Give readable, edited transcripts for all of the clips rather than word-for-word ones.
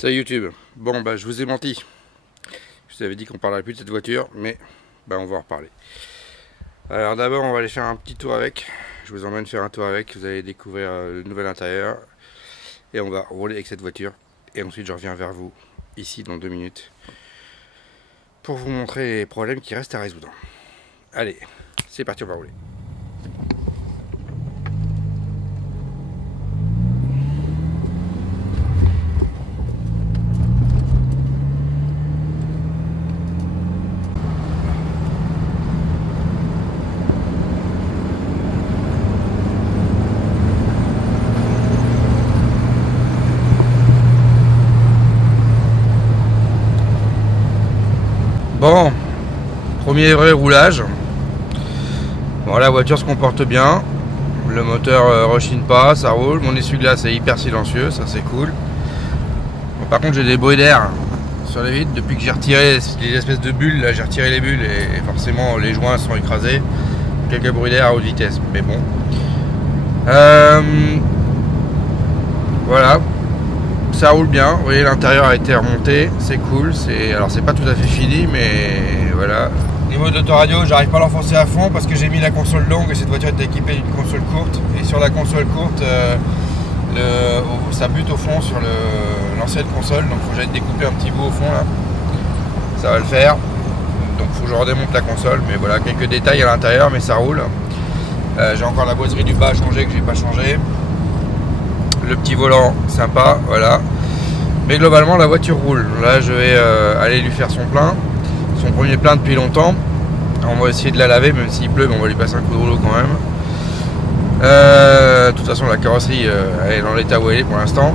Salut YouTube. Bon bah je vous ai menti. Je vous avais dit qu'on parlerait plus de cette voiture, mais bah on va en reparler. Alors d'abord on va aller faire un petit tour avec. Je vous emmène faire un tour avec, vous allez découvrir le nouvel intérieur. Et on va rouler avec cette voiture. Et ensuite je reviens vers vous, ici dans 2 minutes, pour vous montrer les problèmes qui restent à résoudre. Allez, c'est parti, on va rouler. Bon, premier vrai roulage. Bon, la voiture se comporte bien. Le moteur rechigne pas, ça roule. Mon essuie-glace est hyper silencieux, ça c'est cool. Bon, par contre j'ai des bruits d'air sur les vitres. Depuis que j'ai retiré les espèces de bulles, là j'ai retiré les bulles et forcément les joints sont écrasés. Quelques bruits d'air à haute vitesse, mais bon. Voilà. Ça roule bien, vous voyez l'intérieur a été remonté, c'est cool, alors c'est pas tout à fait fini mais voilà. Niveau de l'autoradio, j'arrive pas à l'enfoncer à fond parce que j'ai mis la console longue et cette voiture est équipée d'une console courte et sur la console courte ça bute au fond sur l'ancienne console, donc faut que j'aille découper un petit bout au fond là. Ça va le faire, donc faut que je redémonte la console, mais voilà, quelques détails à l'intérieur mais ça roule. J'ai encore la boiserie du bas à changer que j'ai pas changé. Le petit volant sympa, voilà. Mais globalement la voiture roule. Là je vais aller lui faire son plein. Son premier plein depuis longtemps. On va essayer de la laver, même s'il pleut, mais on va lui passer un coup de rouleau quand même. De toute façon la carrosserie elle est dans l'état où elle est pour l'instant.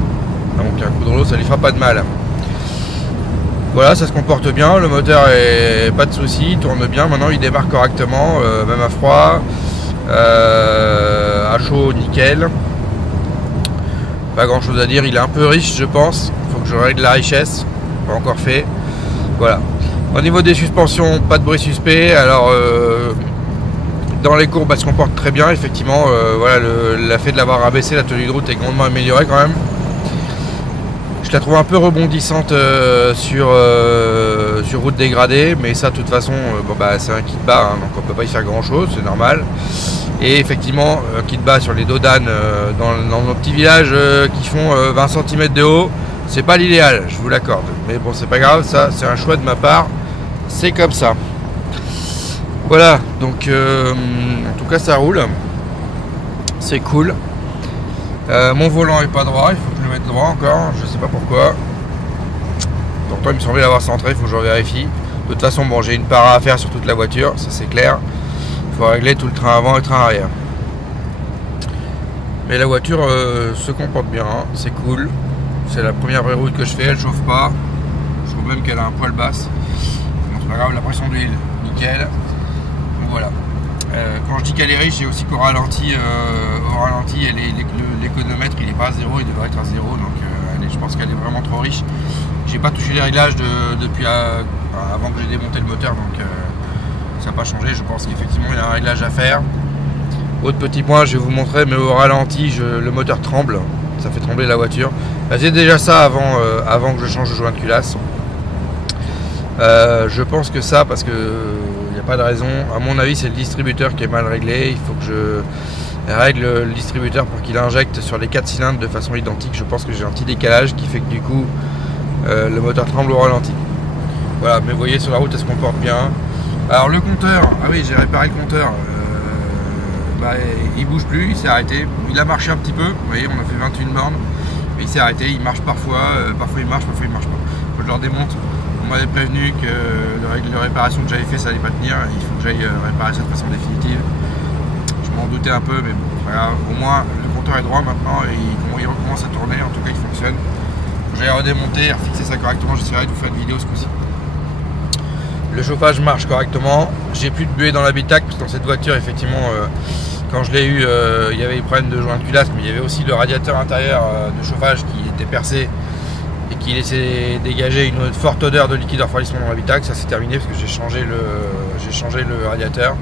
Donc un coup de rouleau ça lui fera pas de mal. Voilà, ça se comporte bien, le moteur est pas de soucis, il tourne bien. Maintenant il démarre correctement, même à froid. À chaud, nickel. Pas grand chose à dire, il est un peu riche je pense, il faut que je règle la richesse, pas encore fait. Voilà. Au niveau des suspensions, pas de bruit suspect, alors dans les courbes elle se comporte très bien, effectivement, voilà, le fait de l'avoir rabaissé, la tenue de route est grandement améliorée quand même. Je la trouve un peu rebondissante sur route dégradée, mais ça de toute façon, bon, bah, c'est un kit bas, hein, donc on peut pas y faire grand chose, c'est normal. Et effectivement, kit bas sur les dos d'âne dans nos petits villages qui font 20 cm de haut, c'est pas l'idéal, je vous l'accorde. Mais bon, c'est pas grave, ça c'est un choix de ma part, c'est comme ça. Voilà, donc en tout cas ça roule, c'est cool. Mon volant est pas droit, il faut que je le mette droit encore, je sais pas pourquoi. Pourtant il me semblait l'avoir centré, il faut que je vérifie. De toute façon, bon, j'ai une para à faire sur toute la voiture, ça c'est clair. Il faut régler tout le train avant et le train arrière. Mais la voiture se comporte bien, hein, c'est cool. C'est la première vraie route que je fais, elle chauffe pas. Je trouve même qu'elle a un poil basse. Bon, c'est pas grave, la pression d'huile, nickel. Donc voilà. Quand je dis qu'elle est riche, c'est aussi qu'au ralenti, l'économètre il est pas à 0, il devrait être à 0. Donc je pense qu'elle est vraiment trop riche. J'ai pas touché les réglages depuis avant que j'ai démonté le moteur, donc ça n'a pas changé. Je pense qu'effectivement il y a un réglage à faire. Autre petit point, je vais vous montrer, mais au ralenti le moteur tremble, ça fait trembler la voiture. J'ai déjà ça avant que je change de joint de culasse. Je pense que ça, parce que il n'y a pas de raison, à mon avis c'est le distributeur qui est mal réglé. Il faut que je règle le distributeur pour qu'il injecte sur les 4 cylindres de façon identique. Je pense que j'ai un petit décalage qui fait que du coup le moteur tremble au ralenti. Voilà, mais vous voyez sur la route elle se comporte bien. Alors le compteur, ah oui, j'ai réparé le compteur, il bouge plus, il s'est arrêté. Il a marché un petit peu, vous voyez, on a fait 21 bornes, mais il s'est arrêté, il marche parfois, parfois il marche pas. Faut que je leur démonte. On m'avait prévenu que la réparation que j'avais fait ça allait pas tenir, il faut que j'aille réparer ça de façon définitive. Je m'en doutais un peu, mais bon, voilà, au moins le compteur est droit maintenant et il recommence à tourner, en tout cas il fonctionne. J'allais redémonter, refixer ça correctement, j'essaierai de vous faire une vidéo ce coup-ci. Le chauffage marche correctement, j'ai plus de buée dans l'habitacle, parce que dans cette voiture effectivement quand je l'ai eu il y avait des problèmes de joint de culasse, mais il y avait aussi le radiateur intérieur de chauffage qui était percé et qui laissait dégager une forte odeur de liquide de refroidissement dans l'habitacle. Ça c'est terminé parce que j'ai changé le radiateur,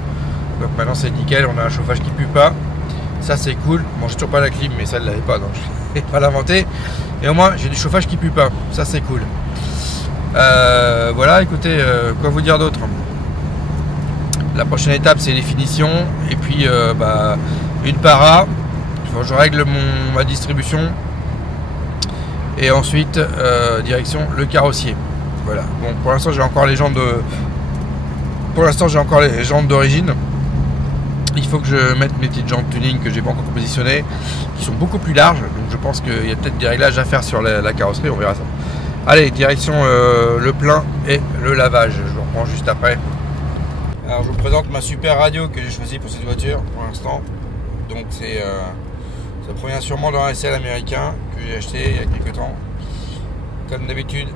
donc maintenant c'est nickel, on a un chauffage qui pue pas, ça c'est cool. Bon, j'ai toujours pas la clim, mais ça ne l'avait pas, donc et pas l'inventer. Et au moins j'ai du chauffage qui pue pas, ça c'est cool. Voilà, écoutez, quoi vous dire d'autre? La prochaine étape c'est les finitions et puis une para. Je règle ma distribution et ensuite direction le carrossier. Voilà. Bon, pour l'instant j'ai encore les jantes d'origine. Il faut que je mette mes petites jantes tuning que j'ai pas encore positionnées, qui sont beaucoup plus larges. Donc je pense qu'il y a peut-être des réglages à faire sur la carrosserie. On verra ça. Allez, direction le plein et le lavage. Je vous reprends juste après. Alors je vous présente ma super radio que j'ai choisie pour cette voiture pour l'instant. Donc ça provient sûrement d'un SL américain que j'ai acheté il y a quelques temps. Comme d'habitude,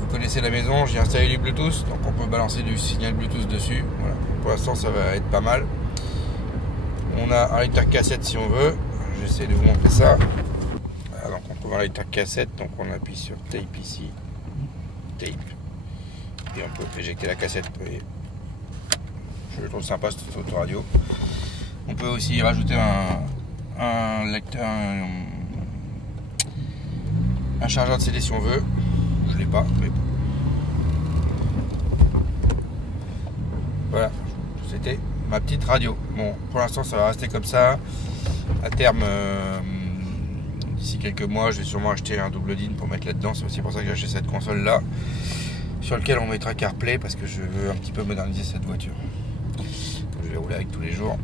vous connaissez la maison, j'ai installé du Bluetooth, donc on peut balancer du signal Bluetooth dessus. Voilà. Pour l'instant ça va être pas mal. On a un lecteur cassette si on veut. J'essaie de vous montrer ça. Voilà, donc on trouve un lecteur cassette, donc on appuie sur tape ici. Tape. Et on peut éjecter la cassette. Vous voyez. Je le trouve sympa cette autoradio. On peut aussi rajouter un lecteur, un chargeur de CD si on veut. Je l'ai pas, mais voilà, c'était ma petite radio. Bon, pour l'instant ça va rester comme ça. À terme, d'ici quelques mois, je vais sûrement acheter un double DIN pour mettre là-dedans. C'est aussi pour ça que j'ai acheté cette console là, sur lequel on mettra CarPlay parce que je veux un petit peu moderniser cette voiture. Je vais rouler avec tous les jours.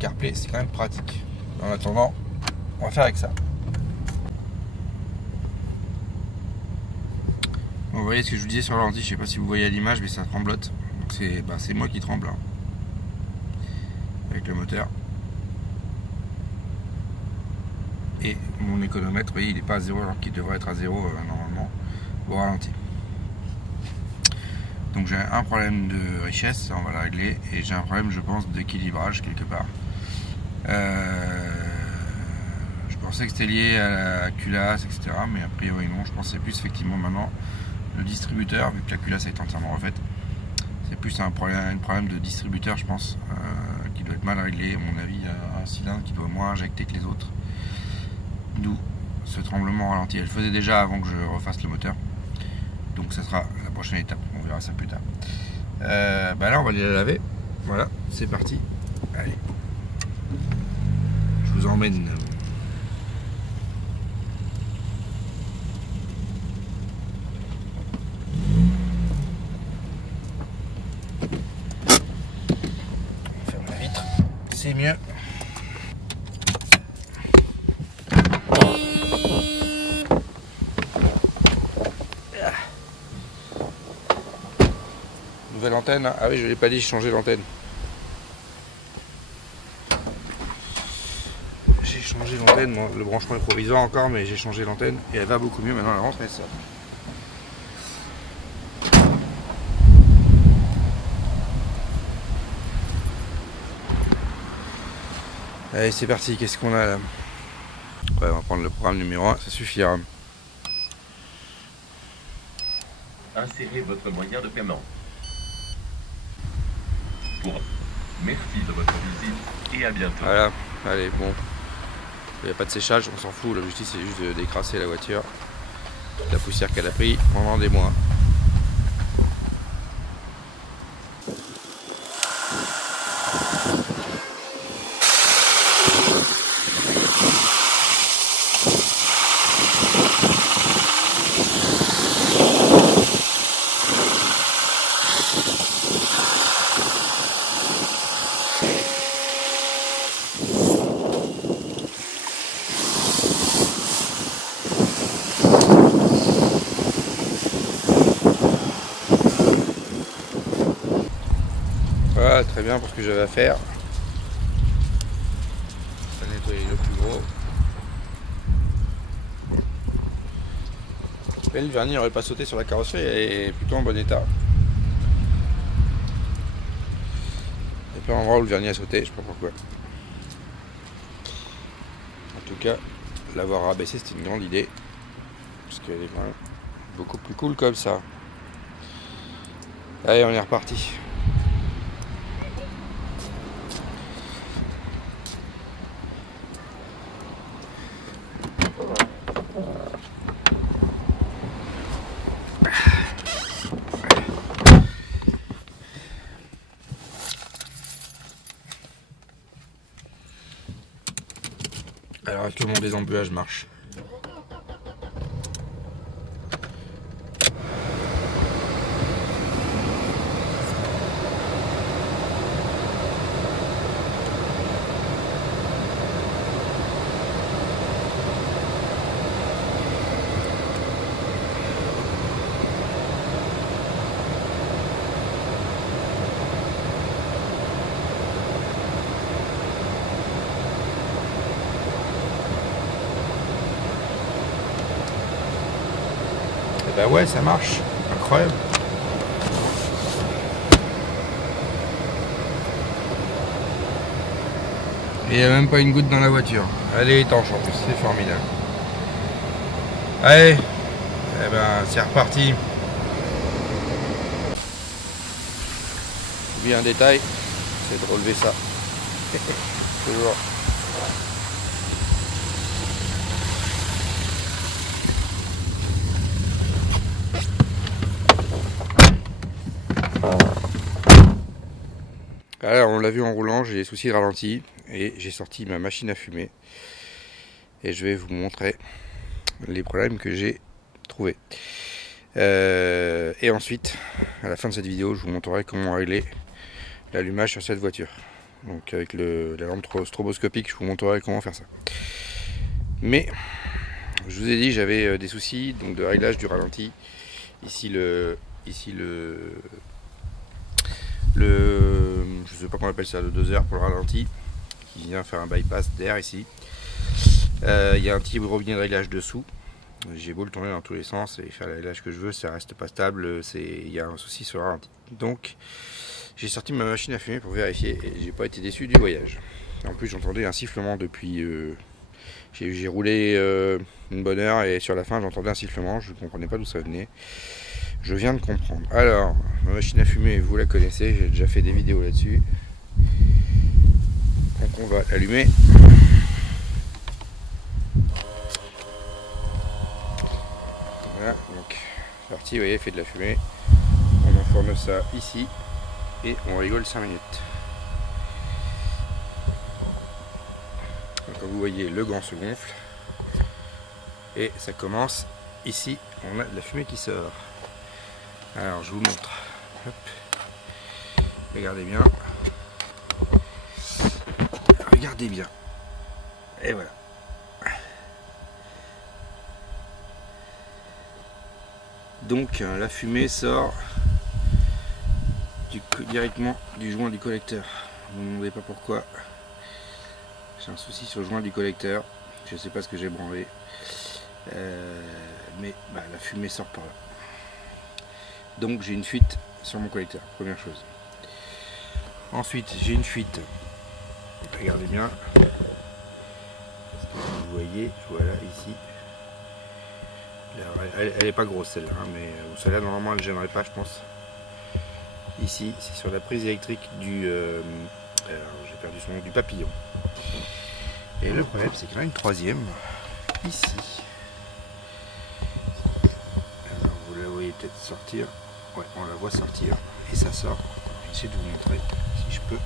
CarPlay, c'est quand même pratique. En attendant, on va faire avec ça. Bon, vous voyez ce que je vous disais sur l'ordi, je sais pas si vous voyez à l'image, mais ça tremblote. Donc c'est moi qui tremble hein, avec le moteur. Et mon économètre, vous voyez, il n'est pas à 0 alors qu'il devrait être à 0 normalement au ralenti. Donc j'ai un problème de richesse, on va le régler, et j'ai un problème, je pense, d'équilibrage quelque part. Je pensais que c'était lié à la culasse, etc. Mais a priori non, je pensais plus effectivement maintenant le distributeur, vu que la culasse est entièrement refaite. C'est plus un problème de distributeur, je pense, qui doit être mal réglé. À mon avis, il y a un cylindre qui doit moins injecter que les autres. D'où ce tremblement ralenti. Elle le faisait déjà avant que je refasse le moteur. Donc ça sera la prochaine étape, on verra ça plus tard. Là on va aller la laver. Voilà, c'est parti. Allez. Je vous emmène. On ferme la vitre, c'est mieux. Nouvelle antenne. Ah oui, je ne l'ai pas dit, j'ai changé l'antenne. J'ai changé l'antenne, bon, le branchement est provisoire encore, mais j'ai changé l'antenne et elle va beaucoup mieux maintenant, elle rentre et ça. Allez, c'est parti, qu'est-ce qu'on a là? Ouais, on va prendre le programme numéro 1, ça suffira. Insérez votre moyen de paiement. Merci de votre visite et à bientôt. Voilà, allez, bon. Il n'y a pas de séchage, on s'en fout. L'objectif c'est juste de décrasser la voiture. Toute la poussière qu'elle a pris pendant des mois. Voilà, très bien pour ce que j'avais à faire. On va nettoyer le plus gros. Et le vernis n'aurait pas sauté sur la carrosserie, elle est plutôt en bon état. Il y a plein d'endroits où le vernis a sauté, je sais pas pourquoi. En tout cas, l'avoir rabaissé c'était une grande idée. Parce qu'elle est quand même beaucoup plus cool comme ça. Allez, on est reparti. À tout le monde, des embuages marchent. Bah ouais, ça marche, incroyable. Et il n'y a même pas une goutte dans la voiture. Elle est étanche en plus, c'est formidable. Allez, eh ben c'est reparti. Bien un détail, c'est de relever ça. Toujours. Alors on l'a vu en roulant, j'ai des soucis de ralenti et j'ai sorti ma machine à fumer et je vais vous montrer les problèmes que j'ai trouvés. Et ensuite, à la fin de cette vidéo, je vous montrerai comment régler l'allumage sur cette voiture. Donc avec la lampe stroboscopique, je vous montrerai comment faire ça. Mais je vous ai dit, j'avais des soucis donc de réglage du ralenti. Ici je sais pas comment on appelle ça, le doseur pour le ralenti qui vient faire un bypass d'air ici. Il y a un petit robinet de réglage dessous. J'ai beau le tourner dans tous les sens et faire le réglage que je veux, ça reste pas stable. Il y a un souci sur le ralenti. Donc j'ai sorti ma machine à fumer pour vérifier et j'ai pas été déçu du voyage. En plus j'entendais un sifflement depuis. J'ai roulé une bonne heure et sur la fin j'entendais un sifflement, je ne comprenais pas d'où ça venait. Je viens de comprendre. Alors, ma machine à fumer, vous la connaissez, j'ai déjà fait des vidéos là-dessus. Donc on va l'allumer. Voilà, donc c'est parti, vous voyez, il fait de la fumée. On enfourne ça ici et on rigole 5 minutes. Donc, comme vous voyez, le gant se gonfle et ça commence ici. On a de la fumée qui sort. Alors je vous montre. Hop. Regardez bien. Regardez bien. Et voilà. Donc la fumée sort directement du joint du collecteur. Ne me demandez pas pourquoi. J'ai un souci sur le joint du collecteur. Je ne sais pas ce que j'ai branlé. Mais la fumée sort par là. Donc j'ai une fuite sur mon collecteur, première chose. Ensuite j'ai une fuite, regardez bien, vous voyez, voilà ici. Elle est pas grosse celle-là, hein, mais celle-là normalement elle ne gênerait pas je pense. Ici c'est sur la prise électrique du, j'ai perdu son nom, du papillon. Et le problème c'est qu'il y en a une troisième, ici. Alors vous la voyez peut-être sortir. Ouais, on la voit sortir et ça sort. Je vais essayer de vous montrer si je peux.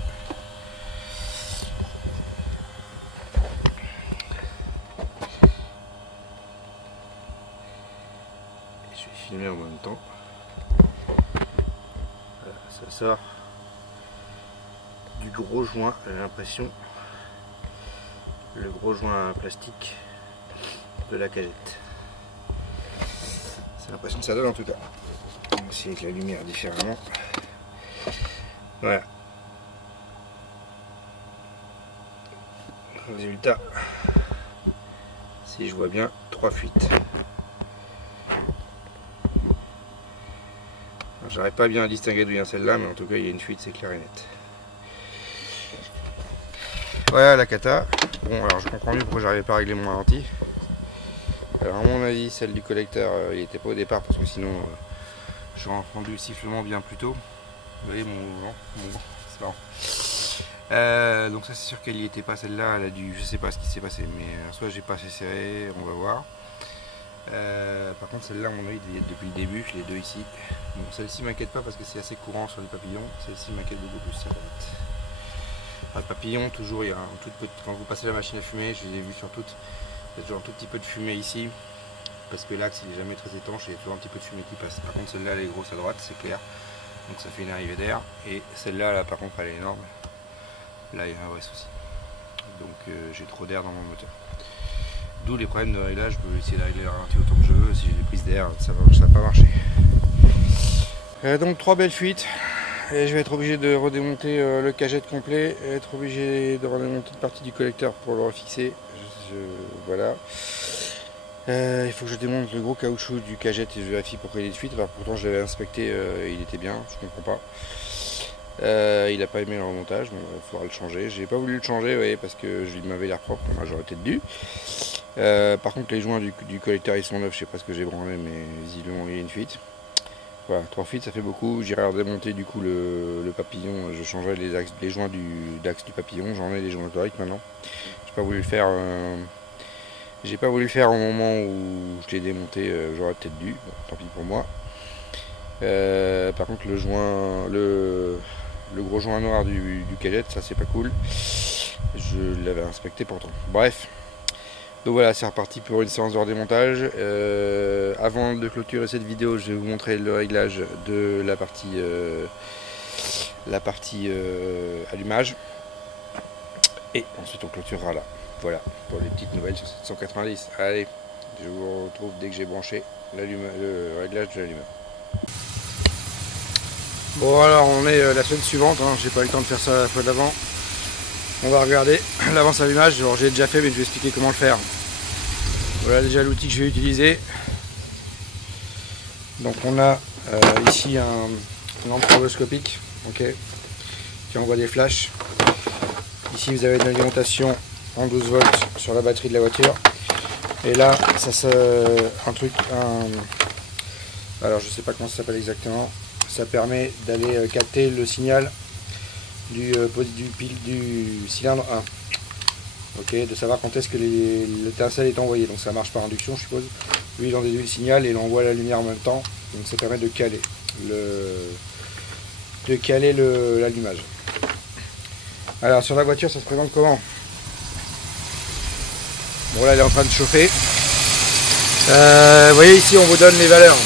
Et je vais filmer en même temps. Voilà, ça sort du gros joint, j'ai l'impression. Le gros joint plastique de la cagette. C'est l'impression que ça donne en tout cas. On va essayer avec la lumière différemment. Voilà. Résultat, si je vois bien, 3 fuites. J'arrive pas bien à distinguer d'où vient celle-là, mais en tout cas il y a une fuite, c'est clair et net. Voilà la cata. Bon, alors je comprends mieux pourquoi j'arrivais pas à régler mon ralenti. Alors à mon avis, celle du collecteur, il n'était pas au départ parce que sinon j'aurais entendu le sifflement bien plus tôt. Vous voyez mon vent, c'est marrant. Donc ça c'est sûr qu'elle n'y était pas, celle-là, elle a dû, je sais pas ce qui s'est passé, mais soit j'ai pas assez serré, on va voir. Par contre celle-là à mon avis depuis le début, les deux ici. Bon, celle-ci m'inquiète pas parce que c'est assez courant sur les papillons, celle-ci m'inquiète beaucoup plus, ça va vite. Le papillon, toujours, il y a un tout petit, quand vous passez la machine à fumer, je les ai vus sur toutes, il y a toujours un tout petit peu de fumée ici, parce que l'axe il est jamais très étanche et il y a toujours un petit peu de fumée qui passe. Par contre celle-là elle est grosse à droite, c'est clair, donc ça fait une arrivée d'air, et celle-là là, par contre elle est énorme, là il y a un vrai souci, donc j'ai trop d'air dans mon moteur. D'où les problèmes de réglage, je peux essayer de régler le ralenti autant que je veux, si j'ai des prises d'air ça va pas marcher. Donc 3 belles fuites. Et je vais être obligé de redémonter le cagette complet et être obligé de redémonter une partie du collecteur pour le refixer. Voilà. Il faut que je démonte le gros caoutchouc du cagette et je vérifie pourquoi il est de fuite. Alors pourtant je l'avais inspecté, il était bien, je comprends pas. Il n'a pas aimé le remontage, donc il faudra le changer. J'ai pas voulu le changer, ouais, parce que il m'avait l'air propre, moi j'aurais peut-être dû. Par contre les joints du collecteur ils sont neufs, je sais pas ce que j'ai branlé, mais visiblement il y a une fuite. Voilà, 3 fuites ça fait beaucoup, j'irai redémonter du coup le papillon, je changerai les joints d'axe du papillon, j'en ai les joints historiques maintenant. J'ai pas voulu le faire au moment où je l'ai démonté, j'aurais peut-être dû, bon, tant pis pour moi. Par contre le gros joint noir du cagette, ça c'est pas cool, je l'avais inspecté pourtant. Bref. Donc voilà, c'est reparti pour une séance de redémontage. Avant de clôturer cette vidéo, je vais vous montrer le réglage de la partie allumage. Et ensuite on clôturera là. Voilà, pour les petites nouvelles sur 790. Allez, je vous retrouve dès que j'ai branché le réglage de l'allumeur. Bon alors, on est la semaine suivante, hein. J'ai pas eu le temps de faire ça la fois d'avant. On va regarder l'avance allumage. Alors j'ai déjà fait, mais je vais expliquer comment le faire. Voilà déjà l'outil que je vais utiliser. Donc on a ici une lampe stroboscopique, ok, qui envoie des flashs. Ici vous avez une alimentation en 12 volts sur la batterie de la voiture. Et là, alors je sais pas comment ça s'appelle exactement. Ça permet d'aller capter le signal du cylindre 1, ok, de savoir quand est-ce que l'étincelle est envoyée. Donc ça marche par induction, je suppose. Lui il en déduit le signal et il envoie la lumière en même temps, donc ça permet de caler l'allumage. Alors sur la voiture ça se présente comment? Bon là elle est en train de chauffer. Vous voyez ici on vous donne les valeurs.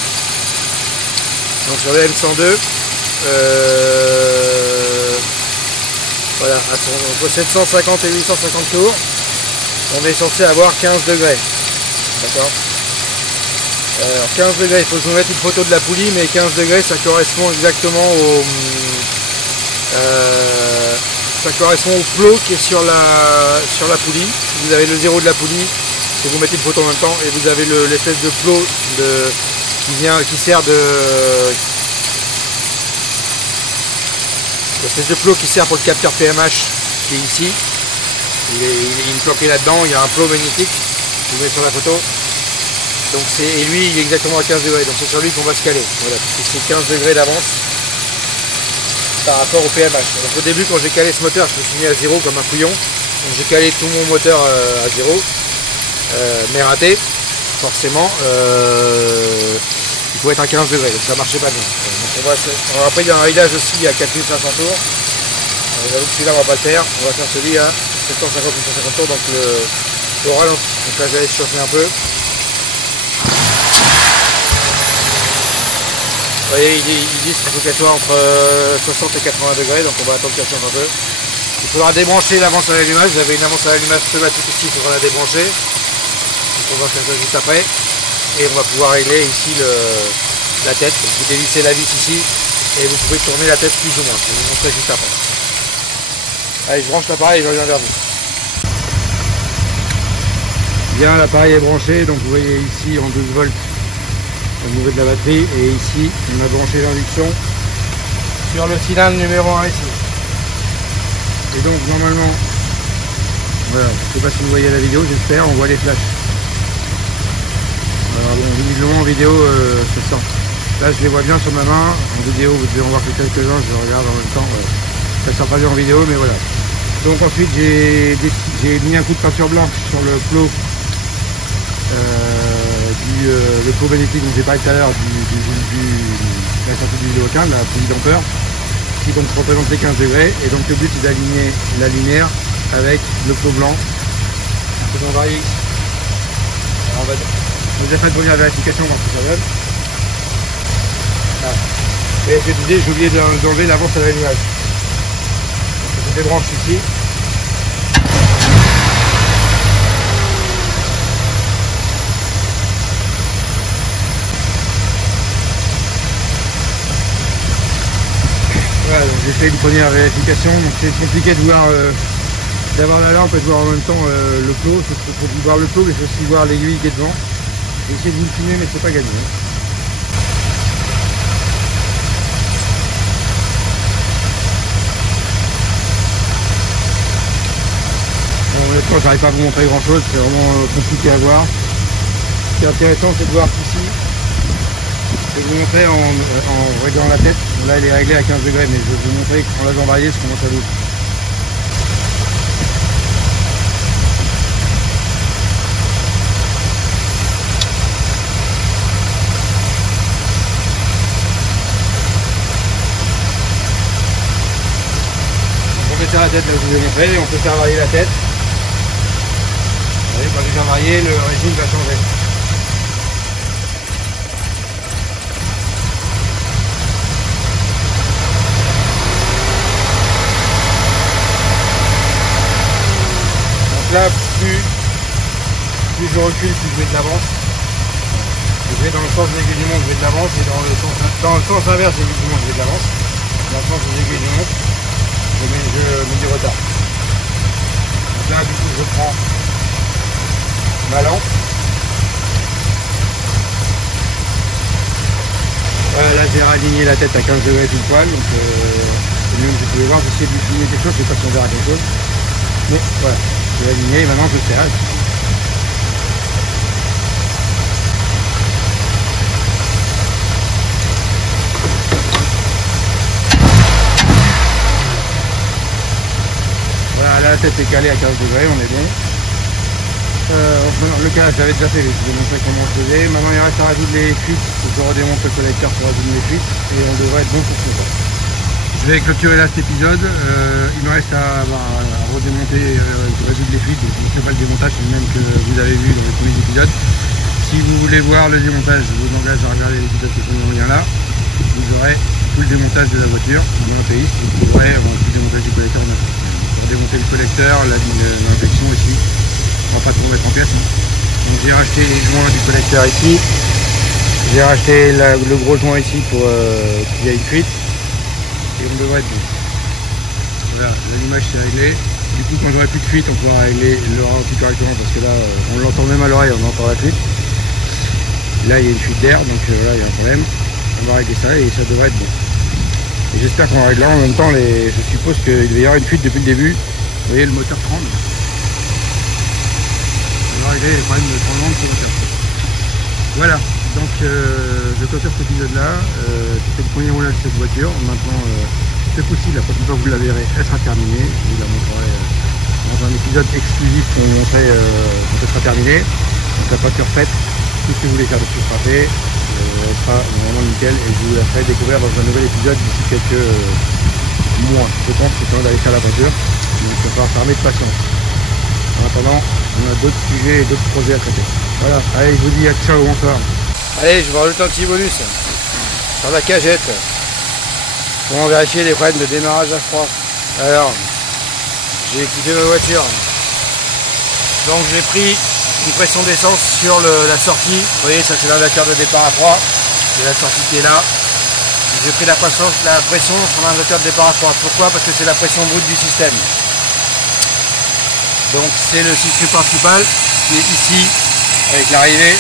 Donc sur le M102 voilà, entre 750 et 850 tours, on est censé avoir 15 degrés. D'accord. 15 degrés, il faut que je vous mette une photo de la poulie, mais 15 degrés ça correspond exactement au plot qui est sur la poulie. Vous avez le zéro de la poulie, et vous mettez une photo en même temps, et vous avez l'espèce de plot qui sert l'espèce de plot qui sert pour le capteur PMH qui est ici. Il est bloqué là-dedans, il y a un plot magnétique, vous voyez sur la photo. Donc et lui il est exactement à 15 degrés, donc c'est sur lui qu'on va se caler. Voilà, c'est 15 degrés d'avance par rapport au PMH. Donc au début quand j'ai calé ce moteur, je me suis mis à 0 comme un couillon. Donc j'ai calé tout mon moteur à 0, mais raté, forcément. Il faut être à 15 degrés, donc ça marchait pas bien. Donc après il y a un réglage aussi à 4500 tours. J'avoue que celui-là on va pas le faire, on va faire celui à 750-850 tours, donc le ralenti. Donc là je vais chauffer un peu. Vous voyez, ils disent qu'il faut qu'elle soit entre 60 et 80 degrés, donc on va attendre qu'elle chauffe un peu. Il faudra débrancher l'avance à l'allumage, vous avez une avance à l'allumage pneumatique ici, il faudra la débrancher. Donc on va faire ça juste après. Et on va pouvoir régler ici la tête. Donc vous dévissez la vis ici et vous pouvez tourner la tête plus ou moins. Je vais vous montrer juste après. Allez, je branche l'appareil et je reviens vers vous. Bien, l'appareil est branché, donc vous voyez ici en 12 volts au niveau de la batterie, et ici on a branché l'induction sur le cylindre numéro 1 ici. Et donc normalement, voilà, je ne sais pas si vous voyez la vidéo, j'espère, on voit les flashs. Alors bon, visiblement en vidéo ça sort. Là je les vois bien sur ma main, en vidéo vous devez en voir que quelques-uns, je regarde en même temps, ça sort pas bien en vidéo, mais voilà. Donc ensuite j'ai mis un coup de peinture blanche sur le plot, le plot magnétique dont j'ai parlé tout à l'heure, de la sortie du vidéo 15, la poulie dampeur. qui donc représente les 15 degrés. Et donc le but c'est d'aligner la lumière avec le pot blanc. On varie. Alors, on va déjà fait une première vérification voir ce que ça donne. Voilà. Et je disais, j'ai oublié d'enlever l'avance à l'allumage. Je débranche ici. Voilà, j'ai fait une première vérification, donc c'est compliqué de voir, d'avoir la lampe et de voir en même temps le clos. Il faut voir le clos, mais il faut aussi voir l'aiguille qui est devant. J'ai essayé de vous le filmer, mais c'est pas gagné. Bon, honnêtement, j'arrive pas à vous montrer grand chose, c'est vraiment compliqué à voir. Ce qui est intéressant, c'est de voir qu'ici, je vais vous montrer en réglant la tête. Bon, là, elle est réglée à 15 degrés, mais je vais vous montrer en l'avant varié ce comment ça vaut. On peut faire la tête, là, je vous ai montré, on peut faire varier la tête. Vous voyez, quand je vais faire varier, le régime va changer. Là, plus je recule, plus je mets de l'avance. Je vais dans le sens des aiguilles du montre, je vais de l'avance, et dans le sens inverse des aiguilles du montre, je vais de l'avance. Dans le sens des aiguilles du montre, je mets du retard. Donc là, du coup, je prends ma lampe. Voilà, là, j'ai raligné la tête à 15 degrés pile poil, donc c'est mieux que vous pouvez voir. J'essaie de lui filmer quelque chose, je ne sais pas si on verra quelque chose. Mais voilà. Je vais aligner et maintenant je serre. Voilà, là la tête est calée à 15 degrés, on est bon. Le calage j'avais déjà fait, je vous ai montré comment je faisais. Maintenant il reste à résoudre les fuites. Je redémonte le collecteur pour résoudre les fuites et on devrait être bon pour ce soir. Je vais clôturer là cet épisode. Il me reste à redémonter, résoudre les fuites. Donc, je ne fais pas le démontage, c'est le même que vous avez vu dans les premiers épisodes. Si vous voulez voir le démontage, je vous engage à regarder l'épisode que je vous envoie là. Vous aurez tout le démontage de la voiture, monothéiste. Vous aurez tout le démontage du collecteur. Pour démonter le collecteur, l'injection aussi. On va pas tout remettre en pièces. Donc j'ai racheté les joints du collecteur ici. J'ai racheté le gros joint ici pour qu'il y ait une fuite. Et on devrait être bon. Voilà, l'allumage c'est réglé. Du coup, quand j'aurai plus de fuite, on pourra régler le ralenti correctement parce que là, on l'entend même à l'oreille, on entend la fuite. Là, il y a une fuite d'air, donc là, il y a un problème. On va régler ça et ça devrait être bon. Et j'espère qu'on réglera en même temps. Je suppose qu'il devait y avoir une fuite depuis le début. Vous voyez, le moteur tremble. On va régler les problèmes de tremblement de ce moteur. Voilà. Donc je clôture cet épisode là, c'était le premier roulage de cette voiture. Maintenant c'est possible, la prochaine fois que vous la verrez, elle sera terminée. Je vous la montrerai dans un épisode exclusif pour vous montrer quand elle sera terminée. Donc la voiture faite, tout ce que vous voulez faire dessus sera fait, elle sera vraiment nickel et je vous la ferai découvrir dans un nouvel épisode d'ici quelques mois. Je pense que c'est temps d'aller faire la voiture, donc il va falloir s'armer de patience. En attendant, on a d'autres sujets et d'autres projets à traiter. Voilà, allez, je vous dis à ciao, bonsoir. Allez, je vais rajouter un petit bonus sur la cagette pour vérifier les problèmes de démarrage à froid. Alors, j'ai équipé ma voiture. Donc j'ai pris une pression d'essence sur la sortie. Vous voyez, ça c'est l'injecteur de départ à froid. C'est la sortie qui est là. J'ai pris la pression sur l'injecteur de départ à froid. Pourquoi? Parce que c'est la pression brute du système. Donc c'est le circuit principal qui est ici avec l'arrivée,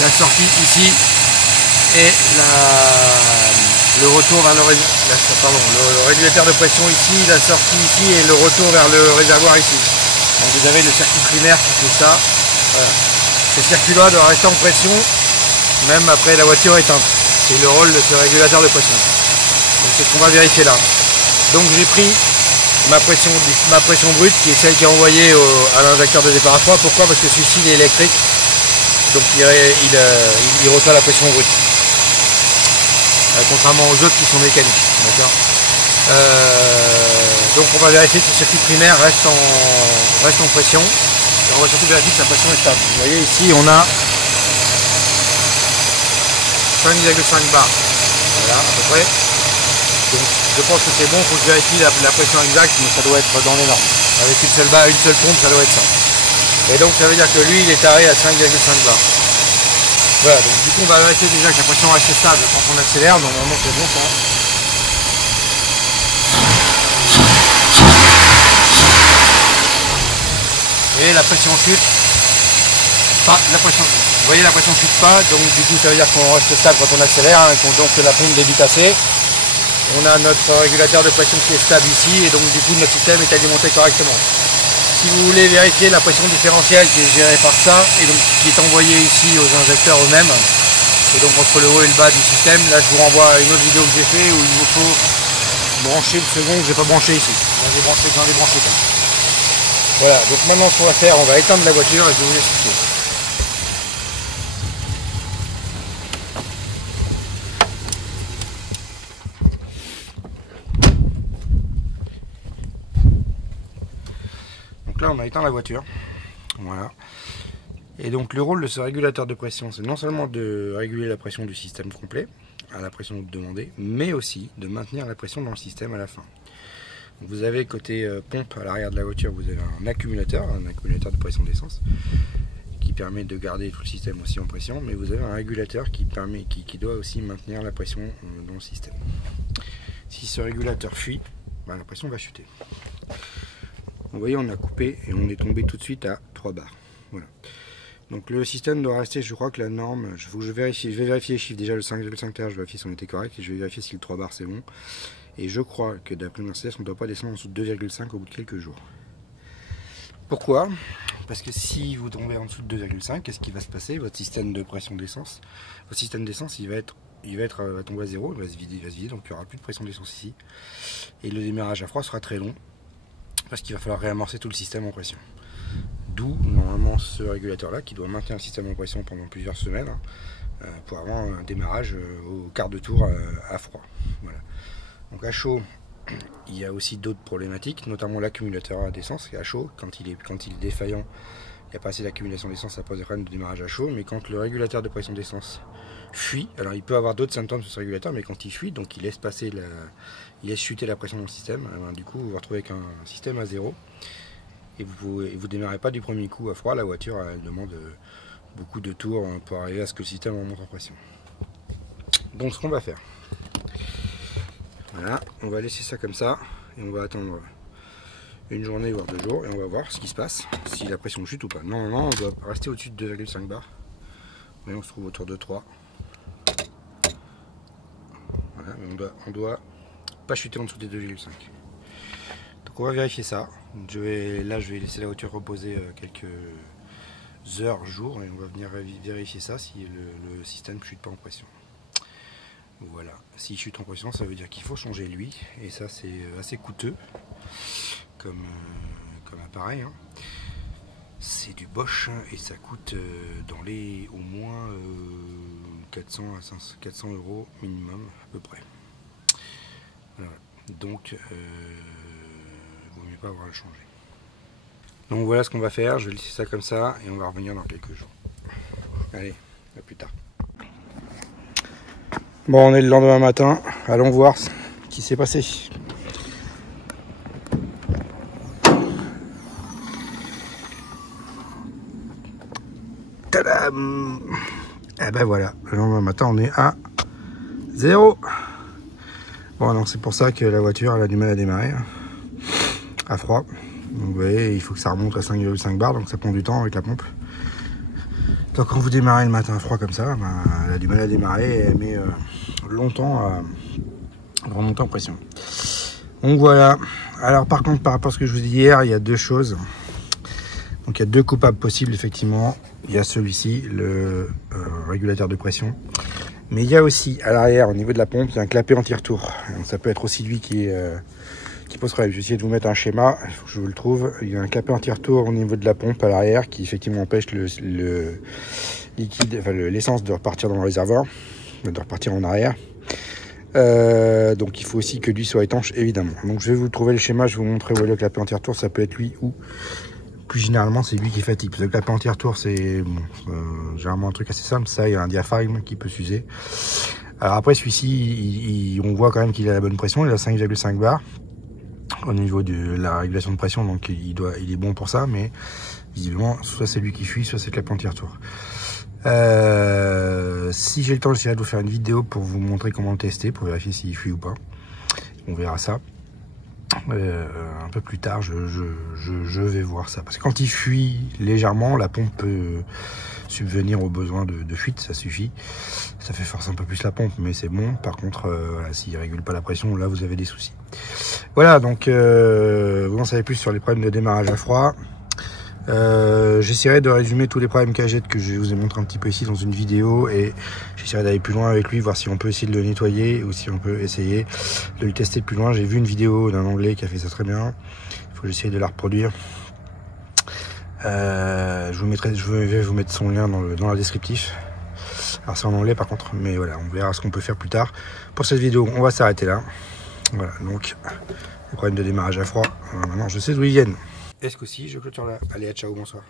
la sortie ici et le retour vers le régulateur de pression ici, la sortie ici et le retour vers le réservoir ici. Donc vous avez le circuit primaire qui fait ça. Voilà. Ce circuit-là doit rester en pression même après la voiture éteinte. C'est le rôle de ce régulateur de pression. Donc c'est ce qu'on va vérifier là. Donc j'ai pris ma pression brute qui est celle qui est envoyée à l'injecteur de départ à froid. Pourquoi? Parce que celui-ci il est électrique. Donc il reçoit la pression brute. Contrairement aux autres qui sont mécaniques. D'accord. Donc on va vérifier que le circuit primaire reste en pression. Et on va surtout vérifier que sa pression est stable. Vous voyez ici on a 5,5 bars. Voilà à peu près. Donc je pense que c'est bon, il faut que je vérifie la pression exacte, mais ça doit être dans les normes. Avec une seule pompe, ça doit être ça. Et donc ça veut dire que lui il est taré à 5,5 bars. Voilà, donc du coup on va vérifier déjà que la pression reste stable quand on accélère, normalement c'est bon ça. Et la pression chute, vous voyez la pression chute pas, donc du coup ça veut dire qu'on reste stable quand on accélère, hein, donc la pompe débute assez. On a notre régulateur de pression qui est stable ici, et donc du coup notre système est alimenté correctement. Si vous voulez vérifier la pression différentielle qui est gérée par ça, et donc qui est envoyée ici aux injecteurs eux-mêmes, et donc entre le haut et le bas du système, là je vous renvoie à une autre vidéo que j'ai fait où il vous faut brancher le second que j'ai pas branché ici. Là j'ai branché quand j'ai branché comme. Voilà, donc maintenant ce qu'on va faire, on va éteindre la voiture et je vais vous expliquer. Donc là on a éteint la voiture, voilà. Et donc le rôle de ce régulateur de pression, c'est non seulement de réguler la pression du système complet, à la pression demandée, mais aussi de maintenir la pression dans le système à la fin. Vous avez côté pompe à l'arrière de la voiture, vous avez un accumulateur de pression d'essence qui permet de garder tout le système aussi en pression, mais vous avez un régulateur qui doit aussi maintenir la pression dans le système. Si ce régulateur fuit, ben, la pression va chuter. Vous voyez, on a coupé et on est tombé tout de suite à 3 bars. Voilà. Donc le système doit rester, je crois que la norme, je vais vérifier les chiffres, déjà le 5,5 TH, je vais vérifier si on était correct, et je vais vérifier si le 3 bars c'est bon. Et je crois que d'après Mercedes, on ne doit pas descendre en dessous de 2,5 au bout de quelques jours. Pourquoi? Parce que si vous tombez en dessous de 2,5, qu'est-ce qui va se passer? Votre système de pression d'essence, votre système d'essence, il va tomber à zéro, il va se vider, donc il n'y aura plus de pression d'essence ici. Et le démarrage à froid sera très long, parce qu'il va falloir réamorcer tout le système en pression. D'où normalement ce régulateur là qui doit maintenir le système en pression pendant plusieurs semaines pour avoir un démarrage au quart de tour à froid. Voilà. Donc à chaud, il y a aussi d'autres problématiques, notamment l'accumulateur d'essence. À chaud, quand il est défaillant, il n'y a pas assez d'accumulation d'essence, ça pose des problèmes de démarrage à chaud. Mais quand le régulateur de pression d'essence fuit, alors il peut avoir d'autres symptômes sur ce régulateur, mais quand il fuit, donc il laisse chuter la pression dans le système, alors, du coup vous vous retrouvez avec un système à zéro. Et vous ne démarrez pas du premier coup à froid, la voiture elle demande beaucoup de tours pour arriver à ce que le système remonte en pression. Donc ce qu'on va faire, voilà, on va laisser ça comme ça, et on va attendre une journée voire 2 jours, et on va voir ce qui se passe, si la pression chute ou pas. Normalement on doit rester au-dessus de 2,5 bars, et on se trouve autour de 3. Voilà, mais on doit pas chuter en dessous des 2,5. Donc on va vérifier ça. Je vais laisser la voiture reposer quelques heures, jours, et on va venir vérifier ça si le système ne chute pas en pression. Voilà, s'il chute en pression, ça veut dire qu'il faut changer l'huile, et ça c'est assez coûteux comme appareil. Hein. C'est du Bosch et ça coûte dans les au moins 400 à 400 € minimum à peu près. Voilà. Donc vaut mieux pas avoir à le changer. Donc voilà ce qu'on va faire, je vais laisser ça comme ça et on va revenir dans quelques jours. Allez, à plus tard. Bon, on est le lendemain matin, allons voir ce qui s'est passé. Tadam! Et ben voilà, le lendemain matin on est à 0. Bon, donc c'est pour ça que la voiture elle a du mal à démarrer à froid. Donc vous voyez, il faut que ça remonte à 5,5 bars, donc ça prend du temps avec la pompe. Donc quand vous démarrez le matin à froid comme ça, ben, elle a du mal à démarrer et elle met longtemps à remonter en pression. Donc voilà. Alors par contre, par rapport à ce que je vous dis hier, il y a deux choses. Donc il y a deux coupables possibles effectivement. Il y a celui-ci, le régulateur de pression. Mais il y a aussi à l'arrière, au niveau de la pompe, il y a un clapet anti-retour. Donc ça peut être aussi lui qui pose problème. Je vais essayer de vous mettre un schéma, il faut que je vous le trouve. Il y a un clapet anti-retour au niveau de la pompe à l'arrière qui effectivement empêche le liquide, enfin l'essence de repartir dans le réservoir, de repartir en arrière. Donc il faut aussi que lui soit étanche, évidemment. Donc je vais vous trouver le schéma, je vais vous montrer où est le clapet anti-retour, ça peut être lui ou plus généralement c'est lui qui fatigue. Le clapet anti-retour c'est bon, généralement un truc assez simple, ça il y a un diaphragme qui peut s'user. Alors après celui-ci, on voit quand même qu'il a la bonne pression, il a 5,5 bars au niveau de la régulation de pression, donc il est bon pour ça, mais visiblement soit c'est lui qui fuit, soit c'est le clapet anti-retour. Si j'ai le temps, j'essaierai de vous faire une vidéo pour vous montrer comment le tester, pour vérifier s'il fuit ou pas. On verra ça. Un peu plus tard, je vais voir ça. Parce que quand il fuit légèrement, la pompe peut subvenir aux besoins de fuite, ça suffit. Ça fait forcer un peu plus la pompe, mais c'est bon. Par contre, voilà, s'il ne régule pas la pression, là vous avez des soucis. Voilà, donc vous en savez plus sur les problèmes de démarrage à froid. J'essaierai de résumer tous les problèmes Caget que je vous ai montré un petit peu ici dans une vidéo, et j'essaierai d'aller plus loin avec lui, voir si on peut essayer de le nettoyer ou si on peut essayer de le tester plus loin. J'ai vu une vidéo d'un Anglais qui a fait ça très bien, il faut que j'essaye de la reproduire. Je vais vous mettre son lien dans le descriptif. Alors c'est en anglais par contre, mais voilà, on verra ce qu'on peut faire plus tard. Pour cette vidéo, on va s'arrêter là. Voilà, donc les problèmes de démarrage à froid, maintenant je sais d'où ils viennent. Est-ce qu'aussi je clôture là? Allez, à ciao, bonsoir.